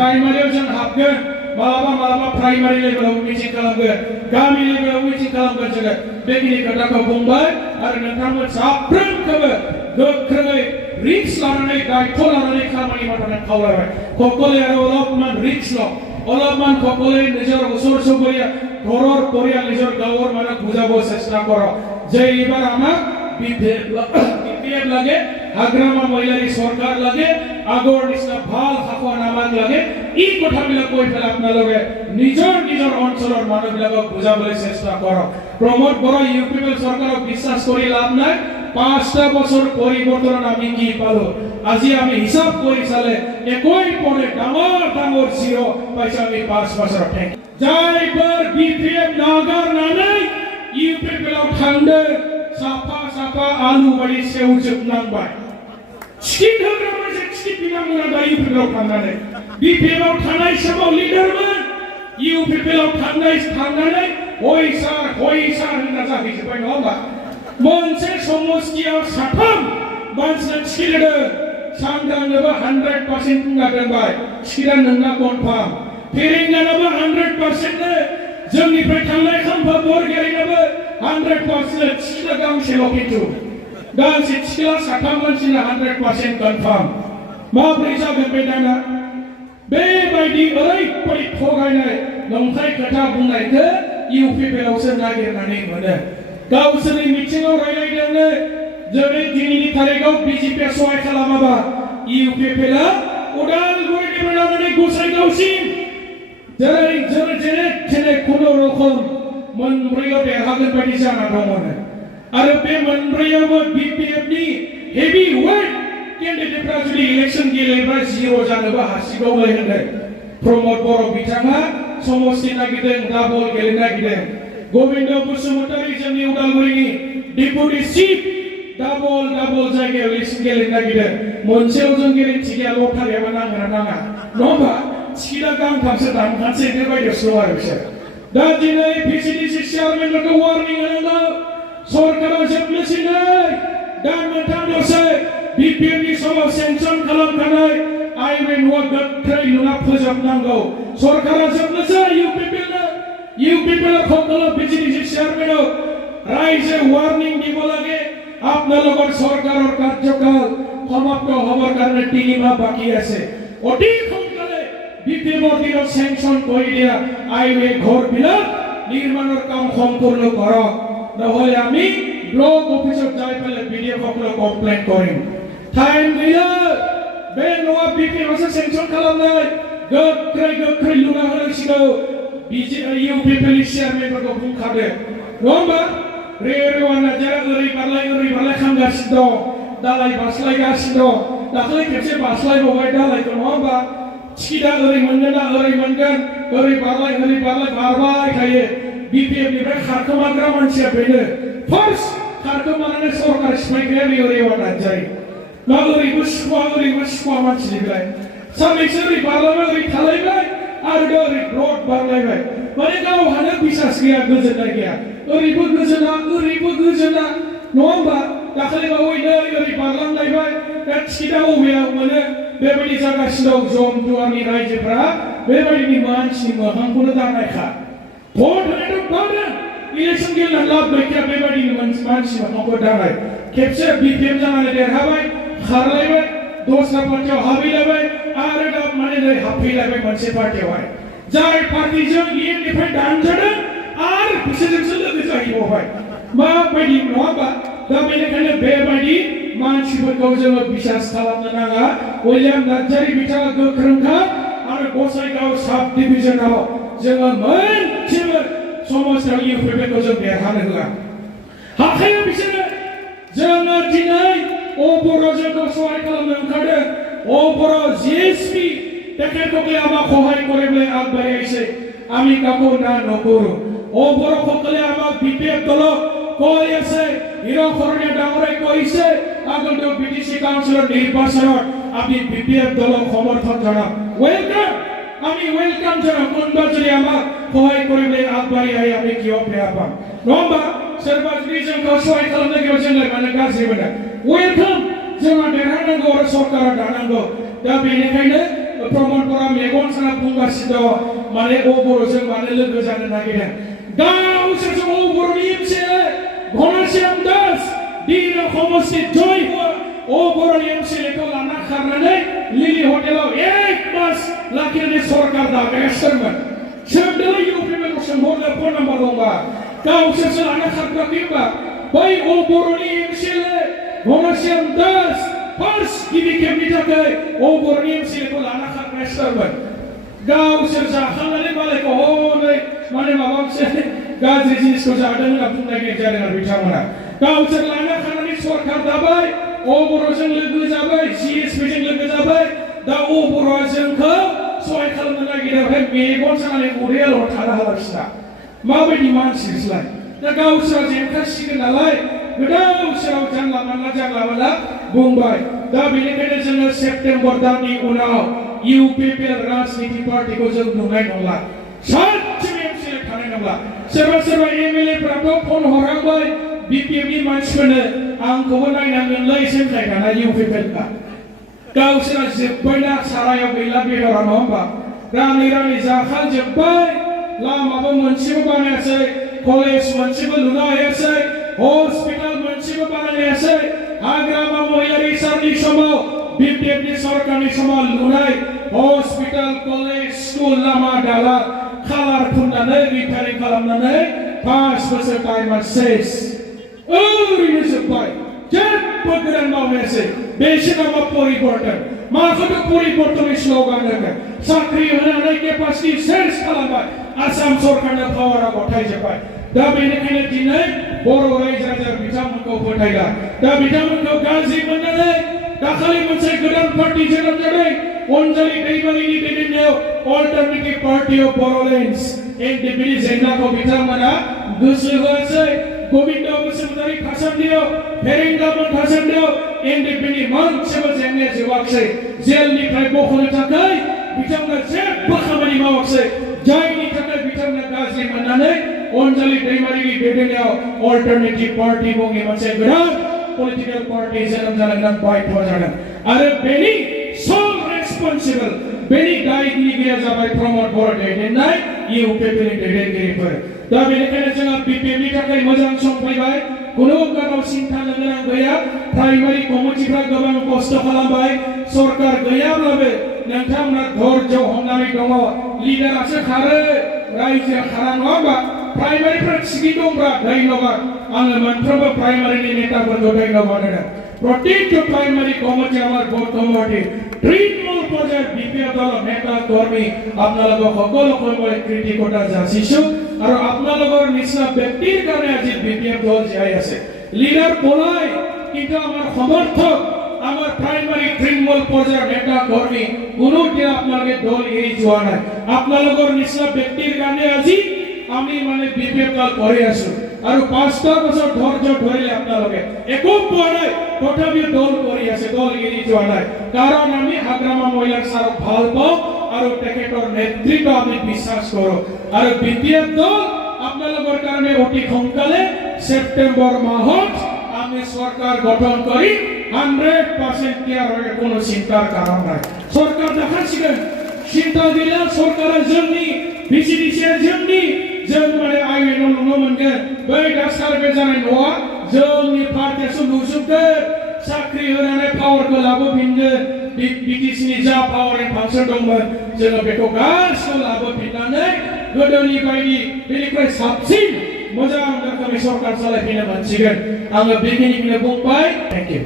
प्राइमारियाव जों हाबगोन मालाबा प्राइमारि लेभेलाव मिटिं खालामगोन गामि लेभेलाव मिटिं खालामगोन जोङो बेखिनि खोथाखौ बुंबाय आरो नोंथांमोन साफ्रोमखौबो गोख्रोङै रिक्स लानानै दायित्व लानानै खामानि मावनो खावलायबाय সকলে আৰু অলপমান ৰিক্স লওক অলপমান সকলে নিজৰ ওচৰ চুবুৰীয়া ঘৰৰ পৰিয়াল নিজৰ গাঁৱৰ মানুহক বুজাব চেষ্টা কৰক যে এইবাৰ আমাক বিপিএফ লাগে হাগ্ৰামা মহিলাৰী চৰকাৰ লাগে আগৰ নিচিনা ভাল শাসন আমাক লাগে এই কথাবিলাক কৈ পেলাই আপোনালোকে নিজৰ অঞ্চলৰ মানুহবিলাকক বুজাবলৈ চেষ্টা কৰক প্ৰমোদ বৰা ইউপিএল চৰকাৰক বিশ্বাস কৰি লাভ নাই 5টা বছৰ পৰিৱৰ্তন আমি কি পালো আজি আমি হিসাব কৰি চালে একোই পৰে ডাঙৰ জিৰ' পাইছা আমি 5 বছৰ ঠেক যাইবাৰ বিপিএফ নাগাৰ নানাই ইউপিএল থাंदों साफा आलु बायदि सेवजोबनांबाय स्किट होग्रा मानसि स्किट बिथांमोना दा इउपिएल थांनानै बिपिएल थानाय समाव लिडारमोन इउपिएल थांनानै हय सार होनना जाहैजोबबाय नङा होमबा मोनसे समस्थियाव साथाम मानसिया स्किट होदों सांग्रांनोबो 100% बुंना दोनबाय स्किटआ नोंना कनफार्म फेरेंगानोबो 100% नो जोंनिफ्राय थांनाय खाम्फा बरगेरिनोबो 100% स्किटआ गांसेल' खिन्थु गांसे स्किटआ साथाम मानसिना 100% कनफार्म माब्रै जागोन बे दाना बेबायदि ओरैबायदि थगायनाय नंखाय खोथा बुंनायखौ इउपिएलआवसो नागिरनानै मोनो गावसोरनि मिथिङाव रायलायदोंनो जेरै दिनैनि तारिखआव बिजेपिआ सहाय खालामाबा इउपिएलआ उदालगुरिनिफ्राय लानानै गसाइगावसिम जेरै खुनुरुखुम मोनब्रैयाव देरहागोन बायदि जाना दंमोन आरो बे मोनब्रैयावबो बिपिएफनि हेभि वेट केन्डिडेटफ्रा जुदि इलेक्सन गेलेबा जिर' जानोबो हासिगौलाय होनदों प्रमोद बर' बिथाङा समस्ति नागिरदों डाबल गेलेनो नागिरदों गोविन्द बसुमतारी जोंनि उदालगुरिनि डेपुटि चिफ डाबल जायगायाव इलेक्सन गेलेनो नागिरदों मोनसेयाव जों गेरेन्टि गैया लटारियाबो नाङा नङा होमबा स्किटआ गांथामसो दानखानोसै बेबायदियावसो दं आरो बिसोर दा दिनै पिसिडिसि चेयारमेनफोरखौ वार्निं होनांगौ सरकारा जोबनोसैलै दान मोनथामल'सै बिपिएफनि समाव सेंसन खालामखानाय आइवे न'आ गोख्रै लुना फोजोबनांगौ सरकारा जोबनोसै ইউপিএল সকল পিছিয়ে চেয়ারম্যান রাইজে ওয়ার্নিং দিব লাগে আপনাদের সরকারের কার্যকাল সমাপ্ত হবার কারণে 3 মাস বাকি আছে অতি সোনকালে বিপিএফৰ দিনত স্যাংশন কৰি দিয়া আইৱে ঘৰ বিলাক নিৰ্মাণৰ কাম সম্পূৰ্ণ কৰক নহলে আমি ব্লক অফিচত যাই পেলাই বিডিএফ সকলক কমপ্লেইন কৰিম টাইম গিলা बे न'आ बिपिएफआसो सेंसन खालामनाय गोख्रै लुना होनांसिगौ इउपिएलनि चेयारमेनफोरखौ बुंखादो नङा होमबा रेवाना जेरा ओरै बारलाय खामगासिनो दं दालाय बास्लायगासिनो दं दाखालि खेबसे बास्लायबावबाय दालायखौ नङा होमबा स्किटआ ओरै मोनगोन ना ओरै मोनगोन ओरै बारलाय बारबाय थायो बिपिएफनिफ्राय खारखोमाग्रा मानसिया बेनो फार्स्ट खारखोमानानै सरकार सिफायग्राया रेवाना जायो ना ओरैबो सुखुवा मानसिनिफ्राय सानैसो ओरै बारलायबाय ओरै थालायबाय आरो दा ओरै ब्लड बारलायबाय माने गावहानो बिसास गैया गोजोननाय गैया ओरैबो गोजोना नङा होमबा दाखालि बावैनो ओरै बारलांलायबाय दा स्किटआ बबेयाव मोनो बेबायदि जागासिनो दं जमदुवारनि रायजोफ्रा बेबायदिनि मानसिनि मोखांखौनो दानायखा भट होनायथ' बादों इलेक्सन गेलेनानै लाब गैखाया बेबायदिनि मानसि मोखांखौ दानाय खेबसे बिपिएफ जानानै देरहाबाय खारलायबाय दस्रा पार्टियाव हाबहैलायबाय आरो दा माने नै हाबफैलायबाय मोनसे पार्टियावहाय जाय पार्टिजों इएमनिफ्राय दानजादों आरो बिसोरजोंसो लोगो जाहैबावबाय माबायदि नङा होमबा दा बेनिखायनो बेबायदि मानसिफोरखौ जोङो बिसास खालामनो नाङा उइलियाम नार्जारी बिथाङा गोख्रोंखा आरो गसाइगाव साब डिभिजनाव जोङो मोनसेबो समाजाव इउपिएलखौ जों देरहानो होआ हाखाया बिसोरो जोङो दिनै अबराव जोंखौ सहाय खालामनो ओंखारदों অপরাধ জিএসপি তেখেতসকলে আমাক সহায় কৰিবলৈ আগবাঢ়িছে আমি কাকো না নকৰো অপৰাধসকলে আমাক বিপিএফ দলক কৈ আছে হিৰকৰণীয়া ডাঙৰে কৈছে আগন্তুক বিটিসি কাউন্সিলৰ নিৰ্বাচনত আমি বিপিএফ দলক সমৰ্থন জনাম আমি ওয়েলকাম জনাম কোনবা যদি আমাক সহায় কৰিবলৈ আগবাঢ়ি আহি আমি কিয় বেয়া পাম নহ'বা सोरबा जुदि जोंखौ सहाय खालामनायखौ जोंलाय मानो गाज्रि मोनो वेलकाम जोंहा देरहानांगौ आरो सरकारा दानांगौ दा बेनिखायनो प्रमदफोरा मेगन साना बुंगासिनो माने ओ बर'जों माने लोगो जानो नागिरदों गावसोरजों ओ बर'नि एमसिएलए घनश्याम दास दिना समष्टि जय हुआ ओ बर'नि एमसिएलएखौ लाना खारनानै लिलि हटेलाव 1 मास लाखिनानै सरकार दागासिनोमोन सोंदोंलै इउपिपिएलखौ सोंहरनो फन नाम्बार दंबा गावसोरसो लाना खारग्राखैबा बै ओ बर'नि एमसिएलए घनश्याम दास फार्स्ट गिबि खेबनि थाखाय ओ बर'नि एमसिएलएखौ लाना खारगासिनोमोन गावसोर जाखांनानै मालायखौ हनै माने माबा मोनसे गाज्रि जिनिसखौ जादों होनना बुंनाय जादों आरो बिथांमोना गावसोर लाना खारनानै सरकार दाबाय ओ बर'जों लोगो जाबाय सिएसपिजों लोगो जाबाय दा ओ बर'आ जोंखौ सहाय खालामनो नागिरदों ओमफ्राय मेगन सानानै उदैयाल' थानो हालासिना माबायदि मानसि बिसोरलाय दा गावसोरा जेनखासिगोन नालाय गोदाव सोराव जानला मानला बुंबाय दा बेनिखायनो जोङो सेप्तेम्बर दाननि उनाव इउपिपिएल राजनीति पार्टीखौ जों नुनाय नंला सानसेबो एमसिएलए थानाय नंला सोरबा एमएलएफ्राथ' फन हरहांबाय बिपिएफनि मानसिफोरनो आंखौबो नायनांगोनलै सेमखाय थानाय इउपिपिएलआ गावसोरा जोब्बायना सारायाव गैला बेदरा नङा होमबा रानै जाखांजोब्बाय लामाबो मोनसेबो बानायासै कलेज मोनसेबो लुनो हायासै हस्पिटाल मोनसेबो बानायासै हाग्रामा महिलारि सारनि समाव बिपिएफनि सरकारनि समाव लुनाय हस्पिटाल कलेज स्कुल लामा दाला खालार फुननानै रिपेयारिं खालामनानै 5 बोसोर टाइमा सेस ओरैनो जोब्बाय जेबो गोदान मावनायासै बेसो नामा परिबर्तन माखौथ' परिबर्तननि स्ल'गान होगोन साख्रि होनानै केपासिटि सेन्स खालामबाय आसाम सरकारनो पावारा गथायजोब्बाय दा बेनिखायनो दिनै बर' रायजो राजा बिथांमोनखौ फोथायला दा बिथांमोनखौ गाज्रि मोननानै दाखालि मोनसे गोदान पार्टी जोनोम जादों अनजालि दैमारिनि दैदेननायाव अल्टारनेटिभ पार्टी अफ बर'लेण्डस एनडिपिनि जेंनाखौ बिथांमोना गोसो होआसै गोविंद बसुमतारी थासान्दियाव फेरेंगामोन थासान्दियाव एनडिपिनि मोनसेबो जेंनाया जोबाखै जेलनिफ्राय बख'नो थाखाय बिथांमोना जेबो खामानि मावाखै जायनि थाखाय बिथांमोना गाज्रि मोननानै अनजालि दैमारिनि दैदेननायाव अल्टारनेटिभ पार्टी मुंनि मोनसे गोदान पलिटिकल पार्टी जोनोम जानो गोनां बाध्य जादों आरो बेनि सल रेसपन्सिबल बेनि दायनिगिरिया जाबाय प्रमद बर' दैदेननाय इउपिपिएलनि दैदेनगिरिफोर दा बेनिखायनो जोंहा बिपिएफनि थाखाय मोजां सम फैबाय कुनु गानाव सिन्था गोनां गैया प्राइमारि कमिटिफ्रा गोबां खस्थ' खालामबाय सरकार गैयाब्लाबो नोंथांमोना धैर्य हमनानै दङ लिडारासो खारो रायजोआ खारा नङा होमबा प्राइमारिफ्रा थिगै दंब्रा धन्यबाद आङो मोनफ्रोमबो प्राइमारिनि नेताफोरखौ धन्यबाद होदों প্রত্যেক প্রাইমারি কমিটি আমার ভোট কমিটি তৃণমূল পর্যায়ে বিপিএফ দল নেতা কর্মী আপোনালোকক সকলোকে কৃতি কটা যাচিছো আৰু আপোনালোকৰ নিচিনা ব্যক্তিৰ কাৰণে আজি বিপিএফ দল জীয়াই আছে লিডাৰ পলাই কিন্তু আমাৰ সমৰ্থক আমার প্রাইমারি তৃণমূল পর্যায়ের নেতা কর্মী কোনোদিন আপোনালোকে দল এৰি যোৱা নাই আপোনালোকৰ নিচিনা ব্যক্তিৰ কাৰণে আজি আমি মানে বিপিএফ দল কৰি আছো আৰু 5টা বছৰ ধৈৰ্য ধৰিলে আপোনালোকে একো পোৱা নাই তথাপি দল কৰি আছে দল এৰি যোৱা নাই কাৰণ আমি হাগ্ৰামা মহিলাৰ সাৰক ভাল পাওঁ আৰু তেখেতৰ নেতৃত্ব আমি বিশ্বাস কৰো আৰু বিপিএফ দল আপোনালোকৰ কাৰণে অতি সোনকালে সেপ্টেম্বৰ মাহত আমি সরকার গঠন করি 100% ক্লিয়ার হয়ে কোনো চিন্তার কারণ নাই সরকার দেখাচ্ছিলেন চিন্তা দিলেন সরকারের জন্য বিসিডিসির জন্য जों माने आइएन नुनो मोनगोन बै दा सार्भे जानाय न'आ जोंनि पार्टियासो लुजोबगोन साख्रि होनानै पावारखौ लाबोफिनगोन बिटिसिनि जा पावार एन्ड फांसन दंमोन जोङो बेखौ गासिबो लाबोफिननानै गोदोनि बायदि बेनिफ्राय साबसिन मोजां रोखोमै सरकार सालायफिननो मोनसिगोन आङो बेखिनिखौनो बुंबाय थेंक इउ